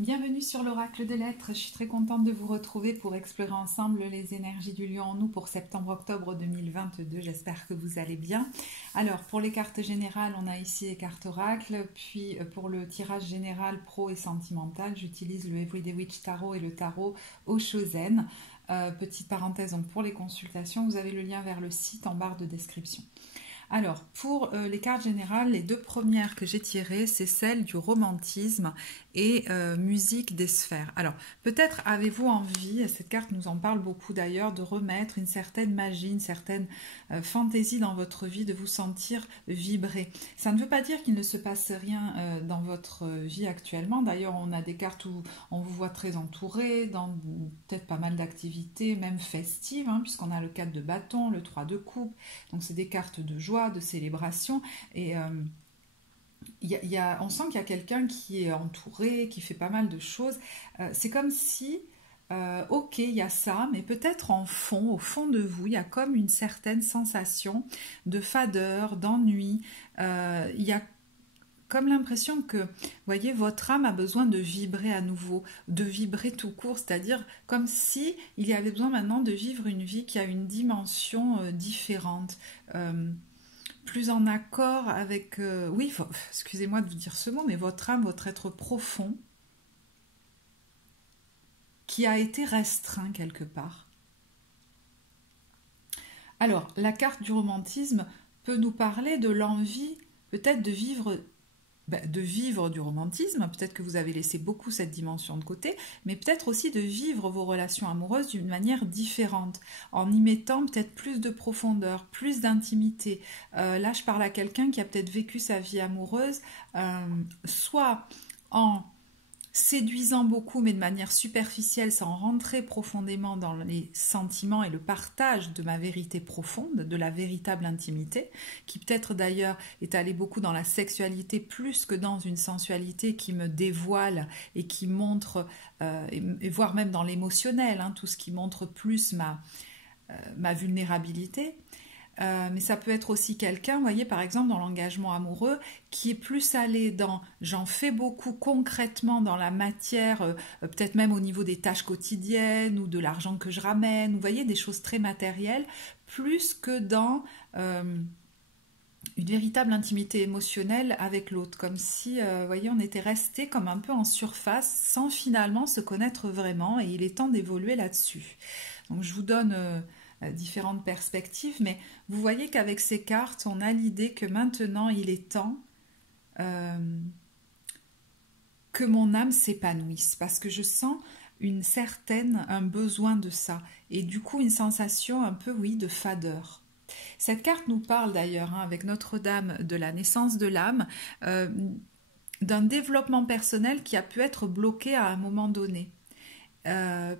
Bienvenue sur l'Oracle de l'Être. Je suis très contente de vous retrouver pour explorer ensemble les énergies du lion en nous pour septembre-octobre 2022. J'espère que vous allez bien. Alors, pour les cartes générales, on a ici les cartes Oracle. Puis, pour le tirage général pro et sentimental, j'utilise le Everyday Witch Tarot et le tarot Oshozen. Petite parenthèse, donc pour les consultations, vous avez le lien vers le site en barre de description. Alors, pour les cartes générales, les deux premières que j'ai tirées, c'est celle du romantisme et musique des sphères. Alors, peut-être avez-vous envie, cette carte nous en parle beaucoup d'ailleurs, de remettre une certaine magie, une certaine fantaisie dans votre vie, de vous sentir vibrer. Ça ne veut pas dire qu'il ne se passe rien dans votre vie actuellement. D'ailleurs, on a des cartes où on vous voit très entouré, dans peut-être pas mal d'activités, même festives, hein, puisqu'on a le 4 de bâton, le 3 de coupe. Donc, c'est des cartes de joie, de célébration, et on sent qu'il y a quelqu'un qui est entouré, qui fait pas mal de choses. C'est comme si, ok, il y a ça, mais peut-être en fond, au fond de vous, il y a comme une certaine sensation de fadeur, d'ennui. Il y a comme l'impression que, vous voyez, votre âme a besoin de vibrer à nouveau, de vibrer tout court, c'est-à-dire comme si il y avait besoin maintenant de vivre une vie qui a une dimension différente. Plus en accord avec, oui, excusez-moi de vous dire ce mot, mais votre âme, votre être profond, qui a été restreint quelque part. Alors, la carte du romantisme peut nous parler de l'envie, peut-être de vivre du romantisme, peut-être que vous avez laissé beaucoup cette dimension de côté, mais peut-être aussi de vivre vos relations amoureuses d'une manière différente, en y mettant peut-être plus de profondeur, plus d'intimité. Là, je parle à quelqu'un qui a peut-être vécu sa vie amoureuse, soit en séduisant beaucoup, mais de manière superficielle, sans rentrer profondément dans les sentiments et le partage de ma vérité profonde, de la véritable intimité, qui peut-être d'ailleurs est allé beaucoup dans la sexualité plus que dans une sensualité qui me dévoile et qui montre, et voire même dans l'émotionnel, hein, tout ce qui montre plus ma vulnérabilité. Mais ça peut être aussi quelqu'un, vous voyez, par exemple, dans l'engagement amoureux, qui est plus allé dans « j'en fais beaucoup concrètement dans la matière, peut-être même au niveau des tâches quotidiennes ou de l'argent que je ramène », vous voyez, des choses très matérielles, plus que dans une véritable intimité émotionnelle avec l'autre, comme si, vous voyez, on était resté comme un peu en surface sans finalement se connaître vraiment, et il est temps d'évoluer là-dessus. Donc je vous donne différentes perspectives, mais vous voyez qu'avec ces cartes, on a l'idée que maintenant, il est temps que mon âme s'épanouisse, parce que je sens un besoin de ça, et du coup une sensation un peu, oui, de fadeur. Cette carte nous parle d'ailleurs, hein, avec Notre-Dame de la naissance de l'âme, d'un développement personnel qui a pu être bloqué à un moment donné.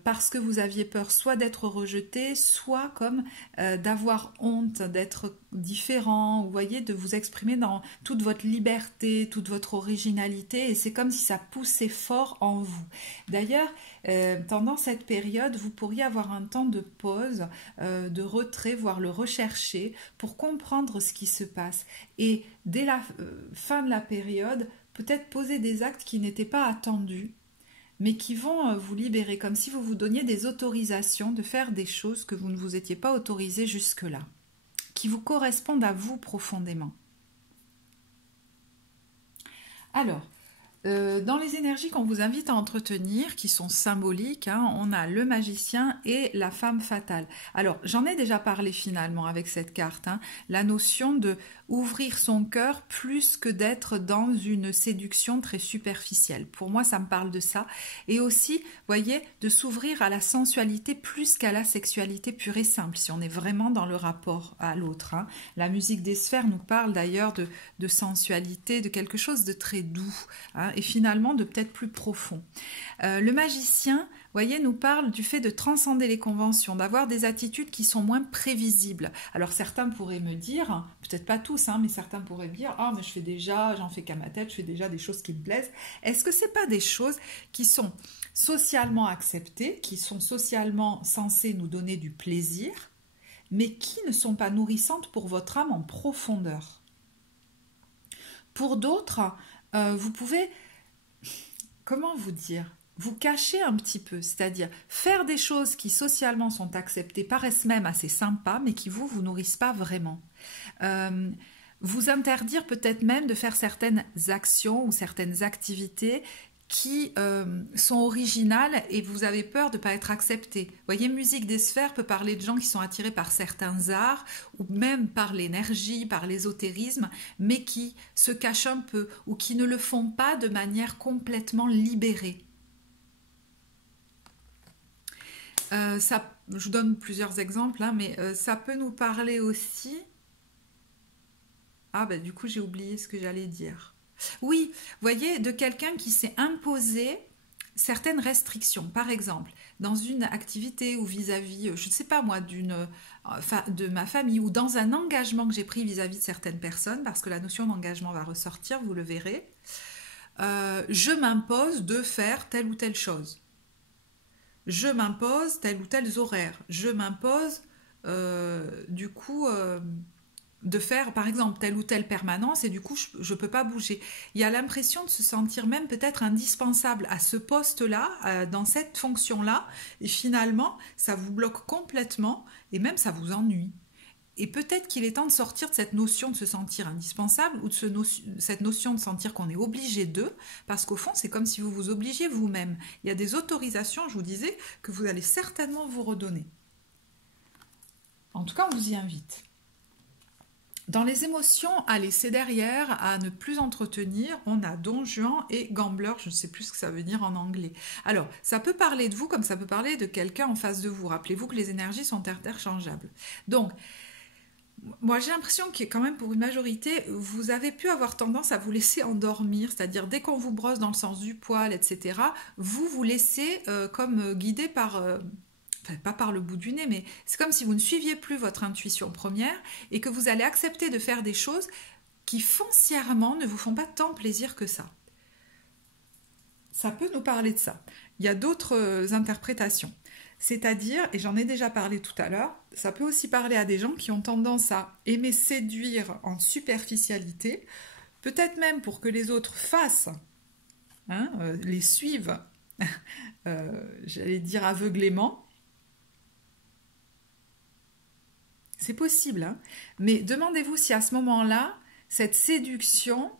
Parce que vous aviez peur soit d'être rejeté, soit comme d'avoir honte, d'être différent, vous voyez, de vous exprimer dans toute votre liberté, toute votre originalité, et c'est comme si ça poussait fort en vous. D'ailleurs, pendant cette période, vous pourriez avoir un temps de pause, de retrait, voire le rechercher, pour comprendre ce qui se passe. Et dès la fin de la période, peut-être poser des actes qui n'étaient pas attendus, mais qui vont vous libérer, comme si vous vous donniez des autorisations de faire des choses que vous ne vous étiez pas autorisé jusque-là, qui vous correspondent à vous profondément. Alors, dans les énergies qu'on vous invite à entretenir, qui sont symboliques, hein, on a le magicien et la femme fatale. Alors, j'en ai déjà parlé finalement avec cette carte, hein, la notion de ouvrir son cœur plus que d'être dans une séduction très superficielle. Pour moi, ça me parle de ça. Et aussi, voyez, de s'ouvrir à la sensualité plus qu'à la sexualité pure et simple, si on est vraiment dans le rapport à l'autre. Hein. La musique des sphères nous parle d'ailleurs de sensualité, de quelque chose de très doux, hein, et finalement de peut-être plus profond. Le magicien, voyez, nous parle du fait de transcender les conventions, d'avoir des attitudes qui sont moins prévisibles. Alors certains pourraient me dire, peut-être pas tous, hein, mais certains pourraient me dire « Ah, mais j'en fais qu'à ma tête, je fais déjà des choses qui me plaisent. » Est-ce que c'est pas des choses qui sont socialement acceptées, qui sont socialement censées nous donner du plaisir, mais qui ne sont pas nourrissantes pour votre âme en profondeur? Pour d'autres, vous pouvez comment vous dire, vous cacher un petit peu, c'est-à-dire faire des choses qui socialement sont acceptées, paraissent même assez sympas, mais qui vous nourrissent pas vraiment. Vous interdire peut-être même de faire certaines actions ou certaines activités qui sont originales et vous avez peur de ne pas être accepté. Vous voyez, Musique des sphères peut parler de gens qui sont attirés par certains arts ou même par l'énergie, par l'ésotérisme, mais qui se cachent un peu ou qui ne le font pas de manière complètement libérée. Je vous donne plusieurs exemples, hein, mais ça peut nous parler aussi... Ah, bah du coup, j'ai oublié ce que j'allais dire. Oui, vous voyez, de quelqu'un qui s'est imposé certaines restrictions. Par exemple, dans une activité ou vis-à-vis, je ne sais pas moi, de ma famille ou dans un engagement que j'ai pris vis-à-vis de certaines personnes, parce que la notion d'engagement va ressortir, vous le verrez, je m'impose de faire telle ou telle chose. Je m'impose tel ou tel horaire. Je m'impose, de faire par exemple telle ou telle permanence et du coup je ne peux pas bouger. Il y a l'impression de se sentir même peut-être indispensable à ce poste-là, dans cette fonction-là, et finalement ça vous bloque complètement et même ça vous ennuie. Et peut-être qu'il est temps de sortir de cette notion de se sentir indispensable ou de cette notion de sentir qu'on est obligé d'eux, parce qu'au fond c'est comme si vous vous obligiez vous-même. Il y a des autorisations, je vous disais, que vous allez certainement vous redonner. En tout cas, on vous y invite. Dans les émotions à laisser derrière, à ne plus entretenir, on a Don Juan et Gambler, je ne sais plus ce que ça veut dire en anglais. Alors, ça peut parler de vous comme ça peut parler de quelqu'un en face de vous. Rappelez-vous que les énergies sont interchangeables. Donc, moi j'ai l'impression que quand même pour une majorité, vous avez pu avoir tendance à vous laisser endormir, c'est-à-dire dès qu'on vous brosse dans le sens du poil, etc., vous vous laissez comme guider par... Enfin, pas par le bout du nez, mais c'est comme si vous ne suiviez plus votre intuition première et que vous allez accepter de faire des choses qui foncièrement ne vous font pas tant plaisir que ça. Ça peut nous parler de ça. Il y a d'autres interprétations. C'est-à-dire, et j'en ai déjà parlé tout à l'heure, ça peut aussi parler à des gens qui ont tendance à aimer séduire en superficialité, peut-être même pour que les autres fassent, hein, les suivent, j'allais dire aveuglément. C'est possible, hein, mais demandez-vous si à ce moment-là, cette séduction,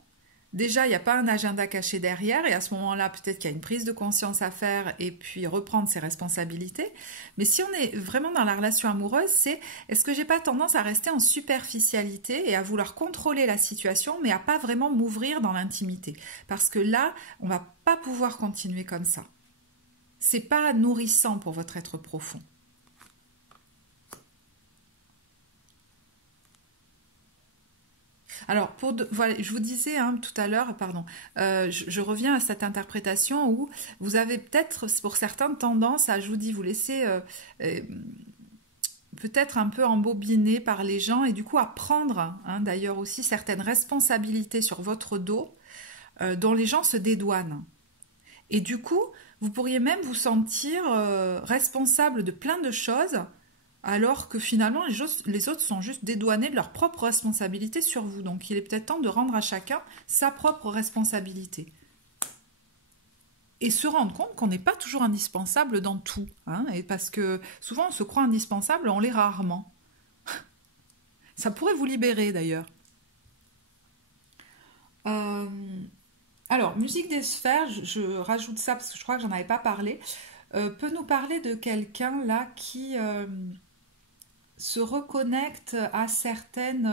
déjà, il n'y a pas un agenda caché derrière, et à ce moment-là, peut-être qu'il y a une prise de conscience à faire, et puis reprendre ses responsabilités. Mais si on est vraiment dans la relation amoureuse, c'est est-ce que j'ai pas tendance à rester en superficialité et à vouloir contrôler la situation, mais à pas vraiment m'ouvrir dans l'intimité? Parce que là, on va pas pouvoir continuer comme ça. C'est pas nourrissant pour votre être profond. Alors, voilà, je vous disais tout à l'heure, pardon, je reviens à cette interprétation où vous avez peut-être, pour certains, tendance à, je vous dis, vous laisser peut-être un peu embobiner par les gens et du coup à prendre, d'ailleurs aussi, certaines responsabilités sur votre dos dont les gens se dédouanent. Et du coup, vous pourriez même vous sentir responsable de plein de choses alors que finalement les autres sont juste dédouanés de leur propre responsabilité sur vous. Donc il est peut-être temps de rendre à chacun sa propre responsabilité. Et se rendre compte qu'on n'est pas toujours indispensable dans tout. Et parce que souvent on se croit indispensable, on l'est rarement. Ça pourrait vous libérer d'ailleurs. Alors, Musique des sphères, je rajoute ça parce que je crois que j'en avais pas parlé, peut nous parler de quelqu'un là qui... se reconnecte à certaines...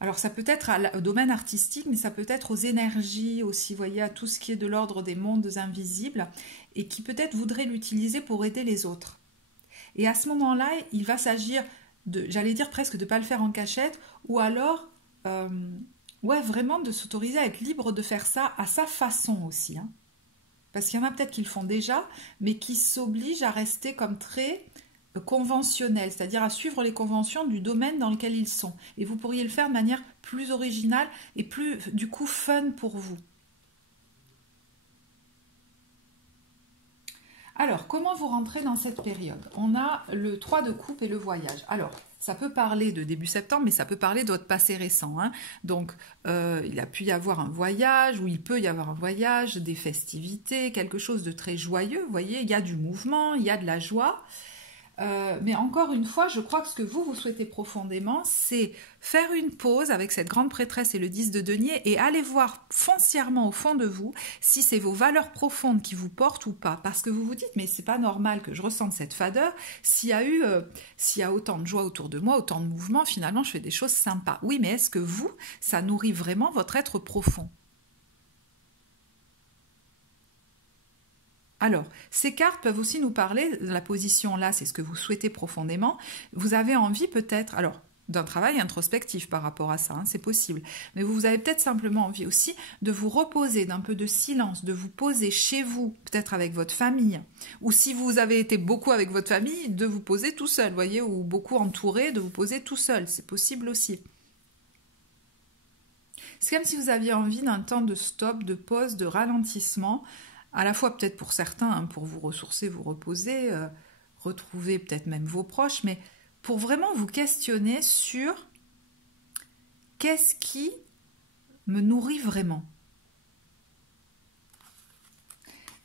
alors ça peut être au domaine artistique, mais ça peut être aux énergies aussi, vous voyez, à tout ce qui est de l'ordre des mondes invisibles, et qui peut-être voudrait l'utiliser pour aider les autres. Et à ce moment-là, il va s'agir de, j'allais dire presque de ne pas le faire en cachette, ou alors, vraiment de s'autoriser à être libre de faire ça à sa façon aussi. Parce qu'il y en a peut-être qui le font déjà, mais qui s'obligent à rester comme très... conventionnel, c'est-à-dire à suivre les conventions du domaine dans lequel ils sont. Et vous pourriez le faire de manière plus originale et plus, du coup, fun pour vous. Alors, comment vous rentrez dans cette période? On a le 3 de coupe et le voyage. Alors, ça peut parler de début septembre, mais ça peut parler de votre passé récent, hein. Donc, il a pu y avoir un voyage, ou il peut y avoir un voyage, des festivités, quelque chose de très joyeux. Vous voyez, il y a du mouvement, il y a de la joie. Mais encore une fois, je crois que ce que vous souhaitez profondément, c'est faire une pause avec cette grande prêtresse et le 10 de denier et aller voir foncièrement au fond de vous si c'est vos valeurs profondes qui vous portent ou pas. Parce que vous vous dites, mais c'est pas normal que je ressente cette fadeur s'il y a autant de joie autour de moi, autant de mouvement, finalement je fais des choses sympas. Oui, mais est-ce que vous, ça nourrit vraiment votre être profond? Alors, ces cartes peuvent aussi nous parler de la position là, c'est ce que vous souhaitez profondément. Vous avez envie peut-être, alors, d'un travail introspectif par rapport à ça, hein, c'est possible. Mais vous avez peut-être simplement envie aussi de vous reposer, d'un peu de silence, de vous poser chez vous, peut-être avec votre famille. Ou si vous avez été beaucoup avec votre famille, de vous poser tout seul, voyez, ou beaucoup entouré, de vous poser tout seul, c'est possible aussi. C'est comme si vous aviez envie d'un temps de stop, de pause, de ralentissement, à la fois peut-être pour certains, hein, pour vous ressourcer, vous reposer, retrouver peut-être même vos proches, mais pour vraiment vous questionner sur qu'est-ce qui me nourrit vraiment.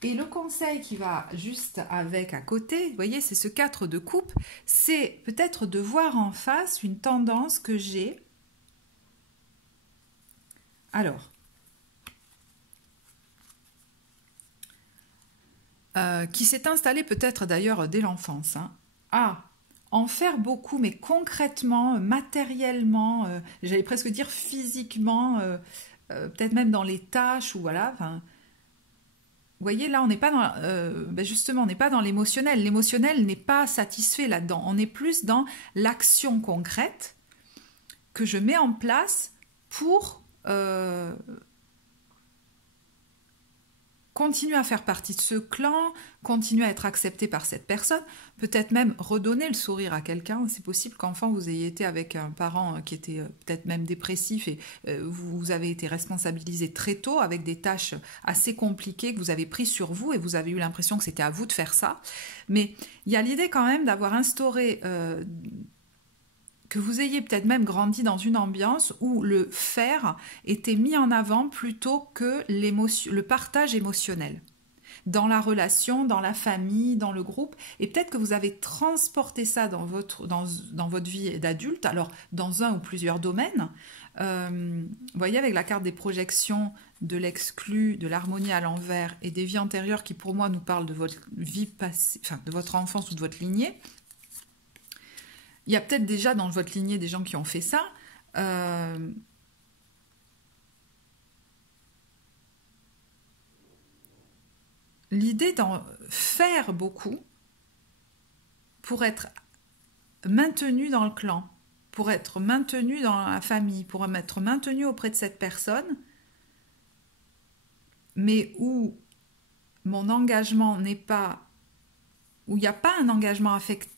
Et le conseil qui va juste avec à côté, vous voyez, c'est ce 4 de coupe, c'est peut-être de voir en face une tendance que j'ai. Alors, qui s'est installée peut-être d'ailleurs dès l'enfance, hein, à en faire beaucoup, mais concrètement, matériellement, j'allais presque dire physiquement, peut-être même dans les tâches, ou voilà, enfin, vous voyez, là, on n'est pas dans, justement, on n'est pas dans l'émotionnel. L'émotionnel n'est pas satisfait là-dedans. On est plus dans l'action concrète que je mets en place pour continuer à faire partie de ce clan, continuer à être accepté par cette personne, peut-être même redonner le sourire à quelqu'un. C'est possible qu'enfant vous ayez été avec un parent qui était peut-être même dépressif et vous avez été responsabilisé très tôt avec des tâches assez compliquées que vous avez prises sur vous et vous avez eu l'impression que c'était à vous de faire ça. Mais il y a l'idée quand même d'avoir instauré que vous ayez peut-être même grandi dans une ambiance où le faire était mis en avant plutôt que le partage émotionnel dans la relation, dans la famille, dans le groupe, et peut-être que vous avez transporté ça dans votre vie d'adulte, alors dans un ou plusieurs domaines. Vous voyez, avec la carte des projections, de l'exclu, de l'harmonie à l'envers et des vies antérieures qui pour moi nous parlent de votre vie passée, enfin de votre enfance ou de votre lignée. Il y a peut-être déjà dans votre lignée des gens qui ont fait ça. L'idée d'en faire beaucoup pour être maintenu dans le clan, pour être maintenu dans la famille, pour être maintenu auprès de cette personne, mais où mon engagement n'est pas, où il n'y a pas un engagement affectif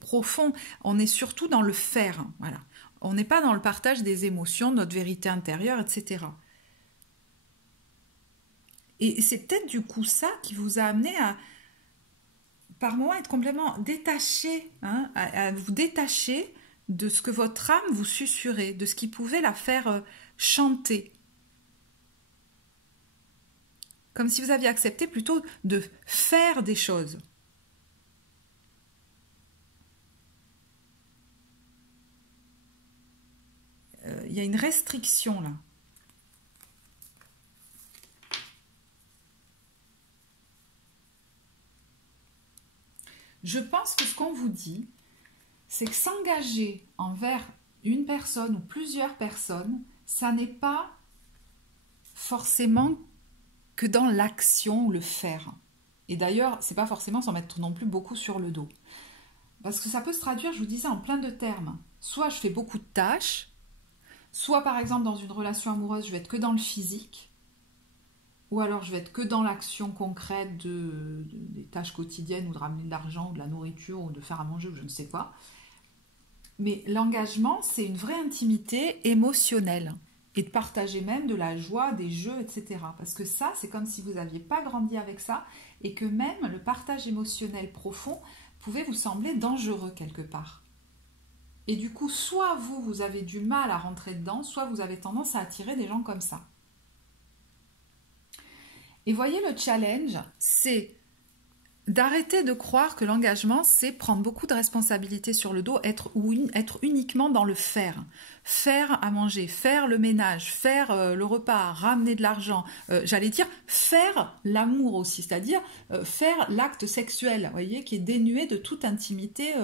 profond, on est surtout dans le faire, voilà. On n'est pas dans le partage des émotions, notre vérité intérieure, etc. Et c'est peut-être du coup ça qui vous a amené à, par moments, être complètement détaché, hein, à vous détacher de ce que votre âme vous susurrait, de ce qui pouvait la faire chanter. Comme si vous aviez accepté plutôt de faire des choses. Il y a une restriction là. Je pense que ce qu'on vous dit, c'est que s'engager envers une personne ou plusieurs personnes, ça n'est pas forcément que dans l'action ou le faire. Et d'ailleurs, c'est pas forcément s'en mettre non plus beaucoup sur le dos. Parce que ça peut se traduire, je vous disais, en plein de termes. Soit je fais beaucoup de tâches, soit par exemple dans une relation amoureuse, je vais être que dans le physique, ou alors je vais être que dans l'action concrète des tâches quotidiennes, ou de ramener de l'argent, ou de la nourriture, ou de faire à manger, ou je ne sais quoi. Mais l'engagement, c'est une vraie intimité émotionnelle. et de partager même de la joie, des jeux, etc. Parce que ça, c'est comme si vous n'aviez pas grandi avec ça et que même le partage émotionnel profond pouvait vous sembler dangereux quelque part. Et du coup, soit vous avez du mal à rentrer dedans, soit vous avez tendance à attirer des gens comme ça. Et voyez, le challenge, c'est d'arrêter de croire que l'engagement, c'est prendre beaucoup de responsabilités sur le dos, être uniquement dans le faire. Faire à manger, faire le ménage, faire le repas, ramener de l'argent. J'allais dire faire l'amour aussi, c'est-à-dire faire l'acte sexuel, vous voyez, qui est dénué de toute intimité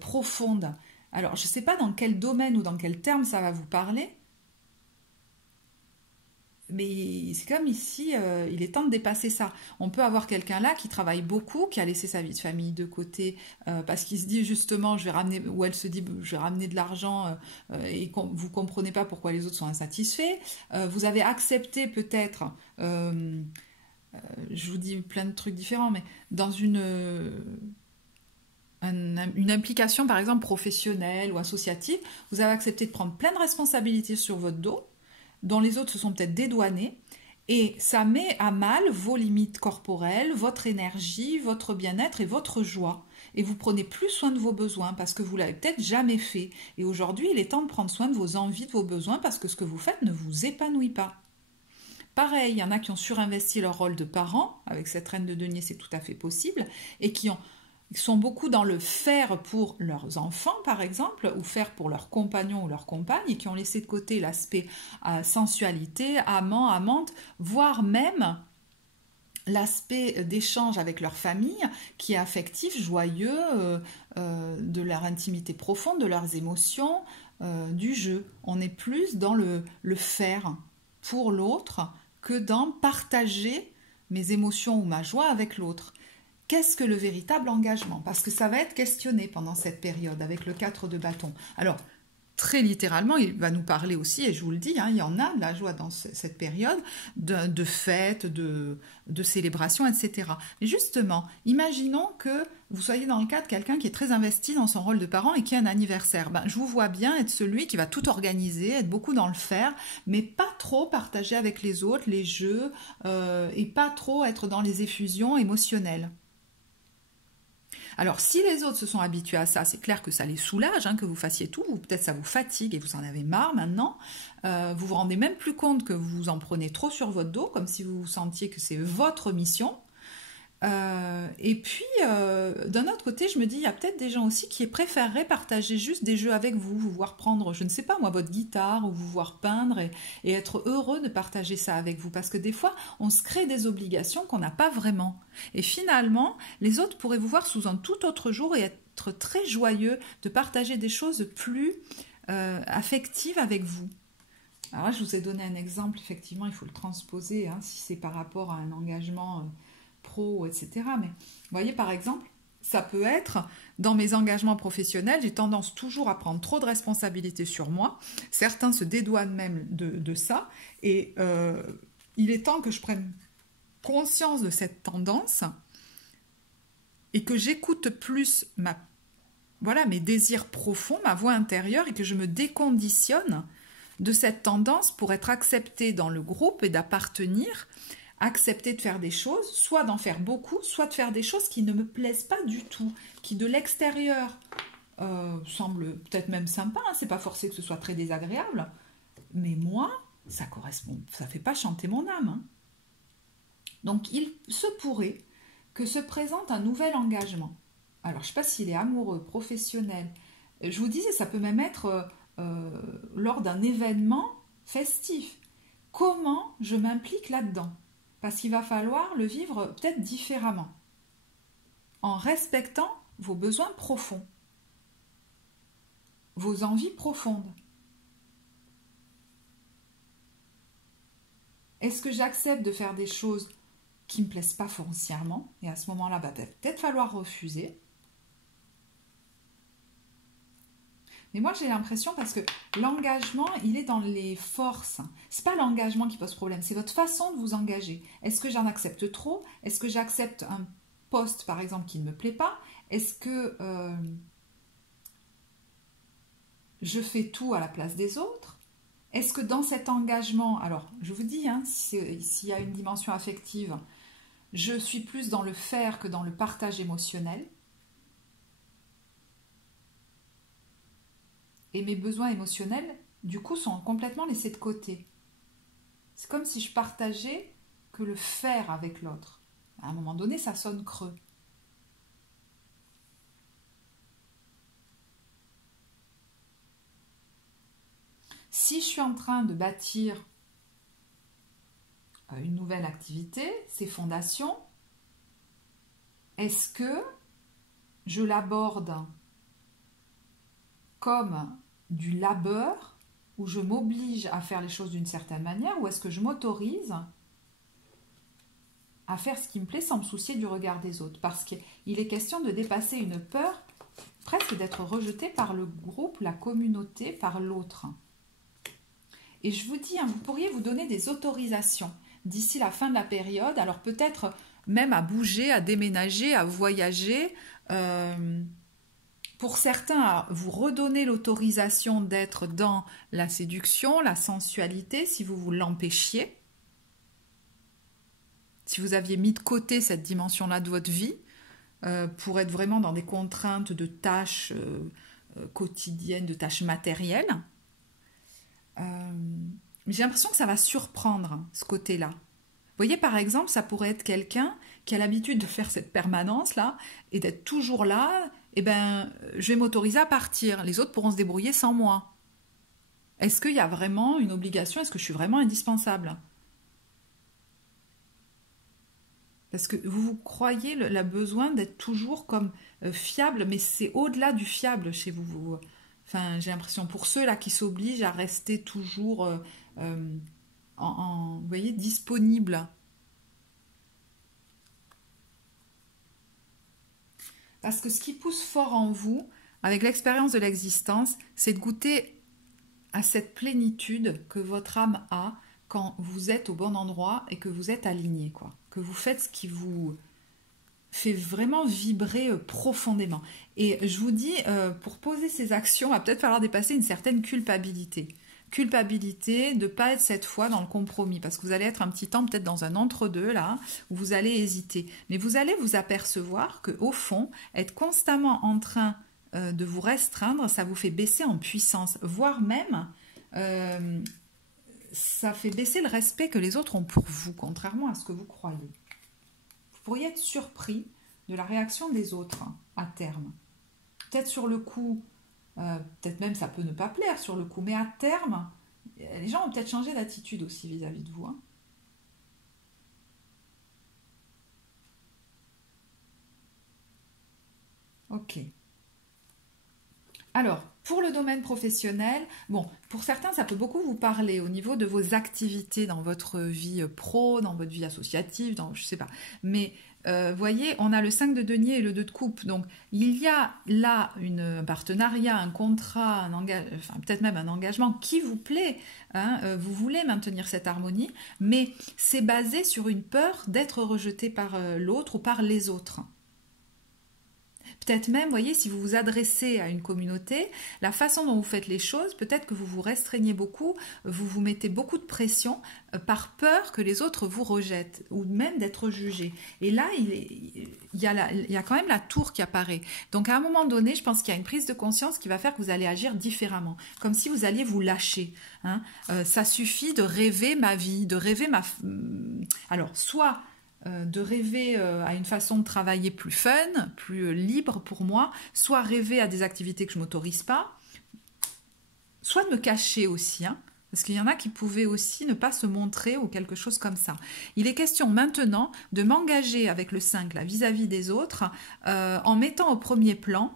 profonde. Alors, je ne sais pas dans quel domaine ou dans quel terme ça va vous parler, mais c'est comme ici, il est temps de dépasser ça. On peut avoir quelqu'un là qui travaille beaucoup, qui a laissé sa vie de famille de côté, parce qu'il se dit justement, je vais ramener, ou elle se dit, je vais ramener de l'argent, et vous comprenez pas pourquoi les autres sont insatisfaits. Vous avez accepté peut-être, je vous dis plein de trucs différents, mais dans une implication par exemple professionnelle ou associative, vous avez accepté de prendre plein de responsabilités sur votre dos, dont les autres se sont peut-être dédouanés, et ça met à mal vos limites corporelles, votre énergie, votre bien-être et votre joie. Et vous prenez plus soin de vos besoins parce que vous l'avez peut-être jamais fait. Et aujourd'hui, il est temps de prendre soin de vos envies, de vos besoins, parce que ce que vous faites ne vous épanouit pas. Pareil, il y en a qui ont surinvesti leur rôle de parents, avec cette reine de denier, c'est tout à fait possible, et qui sont beaucoup dans le faire pour leurs enfants, par exemple, ou faire pour leurs compagnons ou leurs compagnes, et qui ont laissé de côté l'aspect sensualité, amant, amante, voire même l'aspect d'échange avec leur famille, qui est affectif, joyeux, de leur intimité profonde, de leurs émotions, du jeu. On est plus dans le faire pour l'autre que dans partager mes émotions ou ma joie avec l'autre. Qu'est-ce que le véritable engagement? Parce que ça va être questionné pendant cette période avec le 4 de bâton. Alors, très littéralement, il va nous parler aussi, et je vous le dis, il y en a de la joie dans cette période, de fêtes, de célébrations, etc. Mais justement, imaginons que vous soyez dans le cas de quelqu'un qui est très investi dans son rôle de parent et qui a un anniversaire. Je vous vois bien être celui qui va tout organiser, être beaucoup dans le faire, mais pas trop partager avec les autres les jeux, et pas trop être dans les effusions émotionnelles. Alors, si les autres se sont habitués à ça, c'est clair que ça les soulage, que vous fassiez tout, ou peut-être ça vous fatigue et vous en avez marre maintenant. Vous vous rendez même plus compte que vous en prenez trop sur votre dos, comme si vous sentiez que c'est votre mission. Et puis, d'un autre côté, je me dis, il y a peut-être des gens aussi qui préféreraient partager juste des jeux avec vous voir prendre, je ne sais pas moi, votre guitare, ou vous voir peindre, et être heureux de partager ça avec vous. Parce que des fois, on se crée des obligations qu'on n'a pas vraiment. Et finalement, les autres pourraient vous voir sous un tout autre jour et être très joyeux de partager des choses plus affectives avec vous. Alors là, je vous ai donné un exemple, effectivement, il faut le transposer, si c'est par rapport à un engagement pro, etc. Mais vous voyez, par exemple, ça peut être, dans mes engagements professionnels, j'ai tendance toujours à prendre trop de responsabilités sur moi. Certains se dédouanent même de ça. Et il est temps que je prenne conscience de cette tendance et que j'écoute plus mes désirs profonds, ma voix intérieure, et que je me déconditionne de cette tendance pour être acceptée dans le groupe et d'appartenir, accepter de faire des choses, soit d'en faire beaucoup, soit de faire des choses qui ne me plaisent pas du tout, qui de l'extérieur semblent peut-être même sympas, c'est pas forcé que ce soit très désagréable, mais moi, ça correspond, ça fait pas chanter mon âme. Donc il se pourrait que se présente un nouvel engagement. Alors je ne sais pas s'il est amoureux, professionnel, je vous disais, ça peut même être lors d'un événement festif. Comment je m'implique là-dedans? Parce qu'il va falloir le vivre peut-être différemment, en respectant vos besoins profonds, vos envies profondes. Est-ce que j'accepte de faire des choses qui ne me plaisent pas foncièrement? Et à ce moment-là, va peut-être falloir refuser. Mais moi, j'ai l'impression, parce que l'engagement, il est dans les forces. C'est pas l'engagement qui pose problème, c'est votre façon de vous engager. Est-ce que j'en accepte trop? Est-ce que j'accepte un poste, par exemple, qui ne me plaît pas? Est-ce que je fais tout à la place des autres? Est-ce que dans cet engagement, alors je vous dis, hein, s'il y a une dimension affective, je suis plus dans le faire que dans le partage émotionnel. Et mes besoins émotionnels, du coup, sont complètement laissés de côté. C'est comme si je partageais que le faire avec l'autre. À un moment donné, ça sonne creux. Si je suis en train de bâtir une nouvelle activité, ces fondations, est-ce que je l'aborde comme du labeur, où je m'oblige à faire les choses d'une certaine manière, ou est-ce que je m'autorise à faire ce qui me plaît sans me soucier du regard des autres? Parce qu'il est question de dépasser une peur, presque d'être rejeté par le groupe, la communauté, par l'autre. Et je vous dis, hein, vous pourriez vous donner des autorisations d'ici la fin de la période, alors peut-être même à bouger, à déménager, à voyager. Pour certains, à vous redonner l'autorisation d'être dans la séduction, la sensualité, si vous vous l'empêchiez. Si vous aviez mis de côté cette dimension-là de votre vie, pour être vraiment dans des contraintes de tâches quotidiennes, de tâches matérielles. J'ai l'impression que ça va surprendre ce côté-là. Vous voyez, par exemple, ça pourrait être quelqu'un qui a l'habitude de faire cette permanence-là et d'être toujours là. Eh ben, je vais m'autoriser à partir. Les autres pourront se débrouiller sans moi. Est-ce qu'il y a vraiment une obligation? Est-ce que je suis vraiment indispensable? Parce que vous croyez le besoin d'être toujours comme fiable, mais c'est au-delà du fiable chez vous. Enfin, j'ai l'impression, pour ceux-là qui s'obligent à rester toujours vous voyez, disponible. Parce que ce qui pousse fort en vous, avec l'expérience de l'existence, c'est de goûter à cette plénitude que votre âme a quand vous êtes au bon endroit et que vous êtes aligné, quoi. Que vous faites ce qui vous fait vraiment vibrer profondément. Et je vous dis, pour poser ces actions, il va peut-être falloir dépasser une certaine culpabilité. Culpabilité de ne pas être cette fois dans le compromis, parce que vous allez être un petit temps peut-être dans un entre-deux, là, où vous allez hésiter. Mais vous allez vous apercevoir qu'au fond, être constamment en train de vous restreindre, ça vous fait baisser en puissance, voire même ça fait baisser le respect que les autres ont pour vous, contrairement à ce que vous croyez. Vous pourriez être surpris de la réaction des autres à terme. Peut-être sur le coup, peut-être même ça peut ne pas plaire sur le coup, mais à terme, les gens ont peut-être changé d'attitude aussi vis-à-vis de vous. Hein. Ok. Alors, pour le domaine professionnel, bon, pour certains, ça peut beaucoup vous parler au niveau de vos activités dans votre vie pro, dans votre vie associative, dans, je sais pas. Mais, voyez, on a le 5 de denier et le 2 de coupe. Donc, il y a là un partenariat, un contrat, enfin, peut-être même un engagement qui vous plaît. Hein, vous voulez maintenir cette harmonie, mais c'est basé sur une peur d'être rejeté par l'autre ou par les autres. Peut-être même, voyez, si vous vous adressez à une communauté, la façon dont vous faites les choses, peut-être que vous vous restreignez beaucoup, vous vous mettez beaucoup de pression par peur que les autres vous rejettent ou même d'être jugés. Et là, il y a quand même la tour qui apparaît. Donc à un moment donné, je pense qu'il y a une prise de conscience qui va faire que vous allez agir différemment, comme si vous alliez vous lâcher. Hein. Ça suffit de rêver ma vie, de rêver ma... Alors, soit... de rêver à une façon de travailler plus fun, plus libre pour moi, soit rêver à des activités que je ne m'autorise pas, soit de me cacher aussi, hein, parce qu'il y en a qui pouvaient aussi ne pas se montrer ou quelque chose comme ça. Il est question maintenant de m'engager avec le 5 là, vis-à-vis des autres, en mettant au premier plan,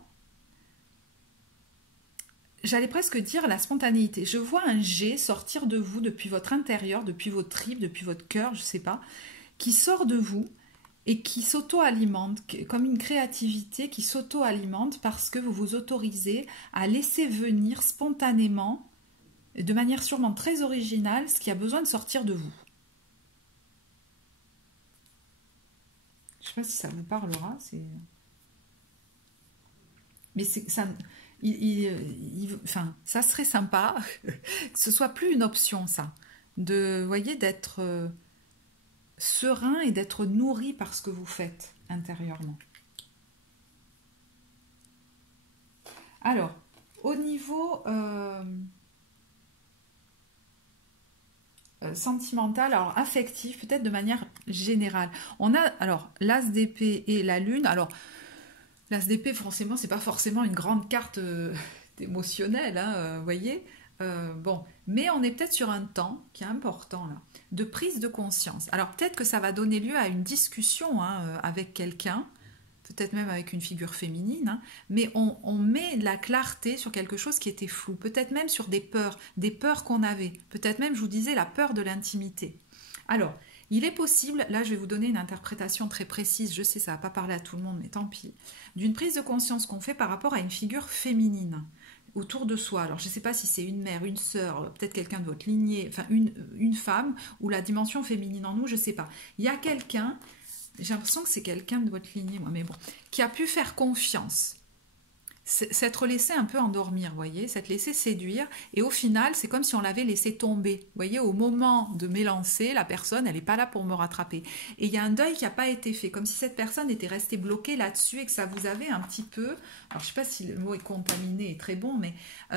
j'allais presque dire la spontanéité. Je vois un jet sortir de vous depuis votre intérieur, depuis vos tripes, depuis votre cœur, je ne sais pas, qui sort de vous et qui s'auto-alimente, comme une créativité qui s'auto-alimente parce que vous vous autorisez à laisser venir spontanément, de manière sûrement très originale, ce qui a besoin de sortir de vous. Je ne sais pas si ça vous parlera, mais ça, Enfin, ça serait sympa que ce soit plus une option, ça. De, vous voyez, d'être serein et d'être nourri par ce que vous faites intérieurement. Alors, au niveau sentimental, alors affectif, peut-être de manière générale. On a alors l'as d'épée et la lune. Alors, l'as d'épée, forcément, c'est pas forcément une grande carte émotionnelle, hein, voyez. Bon, mais on est peut-être sur un temps qui est important là, de prise de conscience. Alors peut-être que ça va donner lieu à une discussion hein, avec quelqu'un, peut-être même avec une figure féminine, hein, mais on met de la clarté sur quelque chose qui était flou, peut-être même sur des peurs qu'on avait, peut-être même, je vous disais, la peur de l'intimité. Alors, il est possible, là je vais vous donner une interprétation très précise, je sais ça va pas parler à tout le monde, mais tant pis, d'une prise de conscience qu'on fait par rapport à une figure féminine autour de soi. Alors je ne sais pas si c'est une mère, une sœur, peut-être quelqu'un de votre lignée, enfin une femme, ou la dimension féminine en nous, je ne sais pas. Il y a quelqu'un, j'ai l'impression que c'est quelqu'un de votre lignée, moi, mais bon, qui a pu faire confiance, s'être laissé un peu endormir, vous voyez, s'être laissé séduire, et au final, c'est comme si on l'avait laissé tomber. Vous voyez, au moment de m'élancer, la personne, elle n'est pas là pour me rattraper. Et il y a un deuil qui n'a pas été fait, comme si cette personne était restée bloquée là-dessus et que ça vous avait un petit peu, alors je ne sais pas si le mot est contaminé est très bon, mais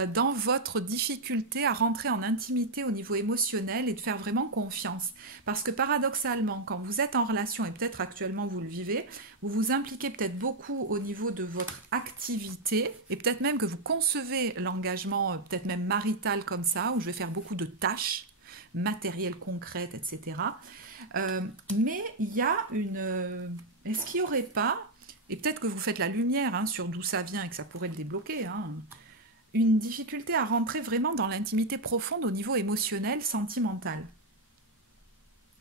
dans votre difficulté à rentrer en intimité au niveau émotionnel et de faire vraiment confiance. Parce que paradoxalement, quand vous êtes en relation, et peut-être actuellement vous le vivez, vous vous impliquez peut-être beaucoup au niveau de votre activité et peut-être même que vous concevez l'engagement peut-être même marital comme ça, où je vais faire beaucoup de tâches matérielles concrètes, etc. Mais il y a une... Est-ce qu'il n'y aurait pas, et peut-être que vous faites la lumière hein, sur d'où ça vient et que ça pourrait le débloquer, hein, une difficulté à rentrer vraiment dans l'intimité profonde au niveau émotionnel, sentimental.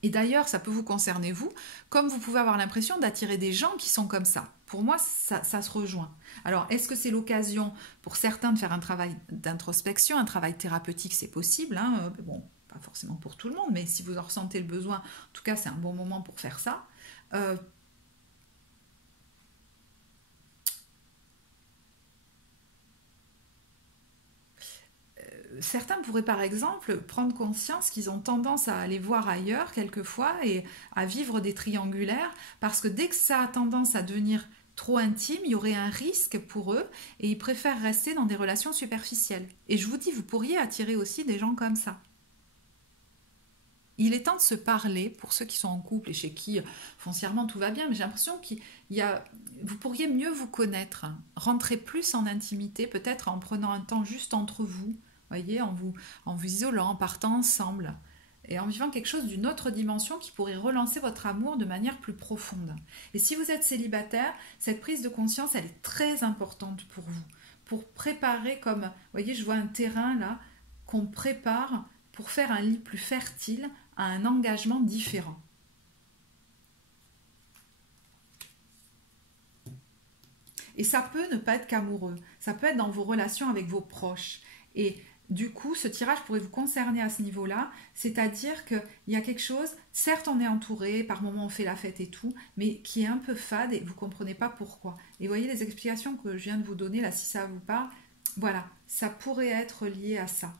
Et d'ailleurs, ça peut vous concerner vous, comme vous pouvez avoir l'impression d'attirer des gens qui sont comme ça. Pour moi, ça se rejoint. Alors, est-ce que c'est l'occasion pour certains de faire un travail d'introspection, un travail thérapeutique, c'est possible, hein, bon, pas forcément pour tout le monde, mais si vous en ressentez le besoin, en tout cas, c'est un bon moment pour faire ça. Certains pourraient par exemple prendre conscience qu'ils ont tendance à aller voir ailleurs quelquefois et à vivre des triangulaires parce que dès que ça a tendance à devenir trop intime, il y aurait un risque pour eux et ils préfèrent rester dans des relations superficielles. Et je vous dis, vous pourriez attirer aussi des gens comme ça. Il est temps de se parler pour ceux qui sont en couple et chez qui foncièrement tout va bien, mais j'ai l'impression qu'il y a, vous pourriez mieux vous connaître, rentrer plus en intimité, peut-être en prenant un temps juste entre vous, voyez, en vous isolant, en partant ensemble et en vivant quelque chose d'une autre dimension qui pourrait relancer votre amour de manière plus profonde. Et si vous êtes célibataire, cette prise de conscience, elle est très importante pour vous, pour préparer comme, vous voyez, je vois un terrain là qu'on prépare pour faire un lit plus fertile à un engagement différent. Et ça peut ne pas être qu'amoureux, ça peut être dans vos relations avec vos proches. Et du coup, ce tirage pourrait vous concerner à ce niveau-là, c'est-à-dire qu'il y a quelque chose, certes on est entouré, par moments on fait la fête et tout, mais qui est un peu fade et vous ne comprenez pas pourquoi. Et voyez les explications que je viens de vous donner, là si ça vous parle, voilà, ça pourrait être lié à ça.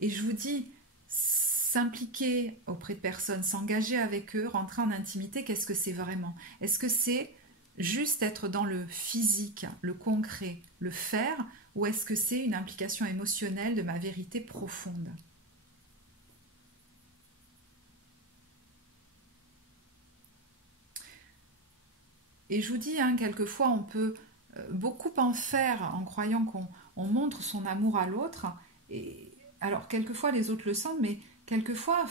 Et je vous dis, s'impliquer auprès de personnes, s'engager avec eux, rentrer en intimité, qu'est-ce que c'est vraiment? Est-ce que c'est juste être dans le physique, le concret, le faire, ou est-ce que c'est une implication émotionnelle de ma vérité profonde? Et je vous dis, hein, quelquefois on peut beaucoup en faire en croyant qu'on montre son amour à l'autre, et alors quelquefois les autres le sentent, mais quelquefois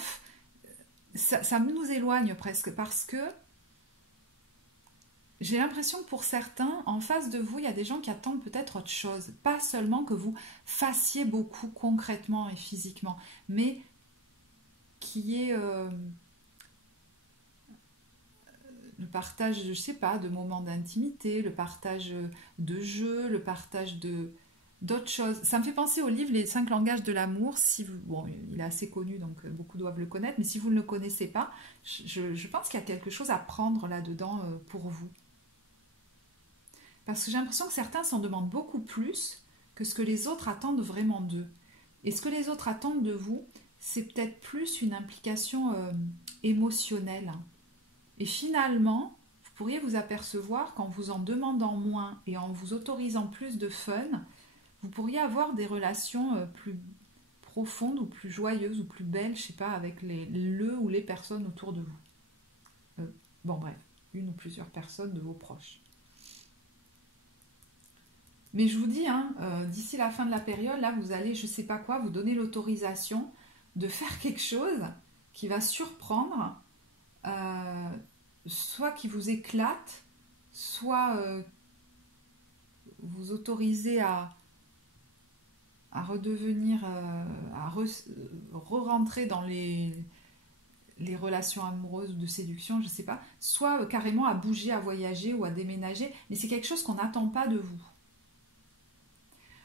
ça nous éloigne presque parce que j'ai l'impression que pour certains, en face de vous, il y a des gens qui attendent peut-être autre chose. Pas seulement que vous fassiez beaucoup concrètement et physiquement, mais qui est le partage, je ne sais pas, de moments d'intimité, le partage de jeux, le partage de d'autres choses. Ça me fait penser au livre Les 5 langages de l'amour. Si vous, bon, il est assez connu, donc beaucoup doivent le connaître, mais si vous ne le connaissez pas, je pense qu'il y a quelque chose à prendre là-dedans pour vous. Parce que j'ai l'impression que certains s'en demandent beaucoup plus que ce que les autres attendent vraiment d'eux. Et ce que les autres attendent de vous, c'est peut-être plus une implication émotionnelle. Et finalement, vous pourriez vous apercevoir qu'en vous en demandant moins et en vous autorisant plus de fun, vous pourriez avoir des relations plus profondes ou plus joyeuses ou plus belles, je sais pas, avec le ou les personnes autour de vous. Bon bref, une ou plusieurs personnes de vos proches. Mais je vous dis, d'ici la fin de la période, là, vous allez, je sais pas quoi, vous donner l'autorisation de faire quelque chose qui va surprendre, soit qui vous éclate, soit vous autorisez à redevenir, à re-rentrer dans les relations amoureuses ou de séduction, je sais pas, soit carrément à bouger, à voyager ou à déménager, mais c'est quelque chose qu'on n'attend pas de vous.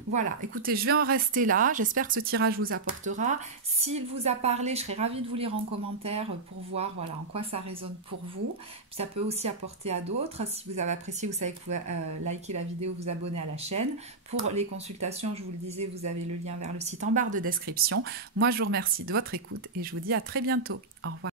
Voilà, écoutez, je vais en rester là. J'espère que ce tirage vous apportera. S'il vous a parlé, je serais ravie de vous lire en commentaire pour voir voilà, en quoi ça résonne pour vous. Puis ça peut aussi apporter à d'autres. Si vous avez apprécié, vous savez que vous pouvez liker la vidéo, vous abonner à la chaîne. Pour les consultations, je vous le disais, vous avez le lien vers le site en barre de description. Moi, je vous remercie de votre écoute et je vous dis à très bientôt. Au revoir.